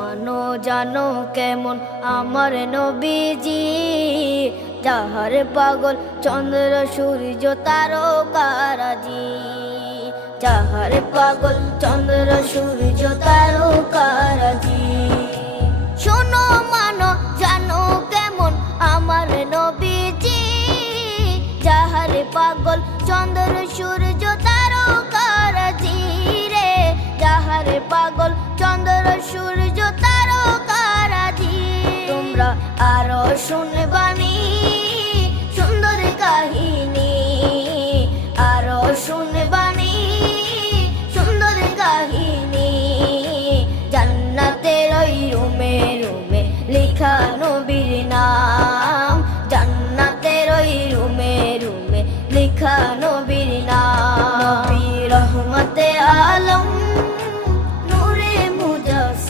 মানো জানো কেমন আমার নবীজি, যাহার পাগল চন্দ্র সূর্য তারকারাজি, যাহার পাগল চন্দ্র সূর্য তারকারাজি। শোনো মানো জানো কেমন আমার নবীজি, যাহার পাগল চন্দ্র সূর্য তারকারাজি রে, যাহার পাগল চন্দ্র